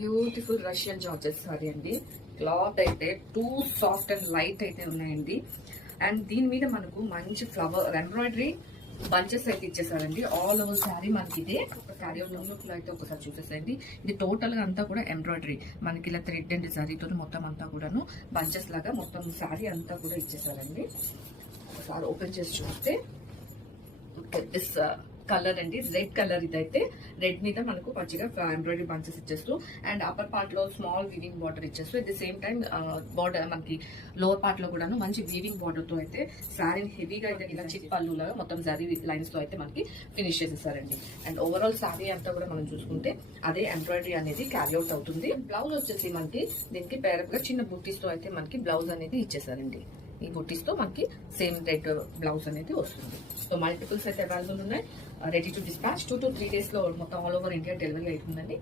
Beautiful Russian జార్జెస్ sorry అండి. Cloth అయితే two soft and light అయితే ఉన్నాయండి. అండ్ దీని మీద మనకు మంచి ఫ్లవర్ ఎంబ్రాయిడరీ బంచెస్ అయితే ఇచ్చేసారండి. ఆల్ ఓవర్ శారీ మనకి ఇదే ఒక శారీ లుక్ లో అయితే ఒకసారి చూసేసండి. ఇది టోటల్ గా అంతా కూడా ఎంబ్రాయిడరీ మనకి ఇలా థ్రెడ్ అండ్ జరీతో మొత్తం అంతా కూడాను బంచెస్ లాగా మొత్తం శారీ అంతా కూడా ఇచ్చేసారండి. ఒకసారి ఓపెన్ చేసి చూస్తే దిస్ కలర్ అండి, రెడ్ కలర్. ఇదైతే రెడ్ మీద మనకు పచ్చిగా ఎంబ్రాయిడరీ బంచెస్ ఇచ్చేస్తూ అండ్ అప్పర్ పార్ట్ లో స్మాల్ వీవింగ్ బార్డర్ ఇచ్చేస్తూ at the same time border మనకి లోవర్ పార్ట్ లో కూడాను మంచి వీవింగ్ బార్డర్ తో అయితే శారీని హెవీగా అయితే ఇలా చిట్ పళ్ళు లాగా మొత్తం జరీ లైన్స్ తో అయితే మనకి ఫినిష్ చేసేసారండి. అండ్ ఓవరాల్ శారీ అంతా కూడా మనం చూసుకుంటే అదే ఎంబ్రాయిడరీ అనేది క్యారీ అవుట్ అవుతుంది. బ్లౌజ్ వచ్చేసి మనకి దీనికి పేరప్ గా చిన్న బుట్టీస్ తో అయితే మనకి బ్లౌజ్ అనేది ఇచ్చేసారండి. ఈ బుట్టీస్ తో మనకి సేమ్ రెడ్ బ్లౌజ్ అనేది వస్తుంది. సో మల్టిపుల్స్ అయితే అవైలబుల్ ఉన్నాయి. Ready to dispatch 2 to 3 days లో మొత్తం ఆల్ ఓవర్ ఇండియా డెలివరీ అవుతుందండి.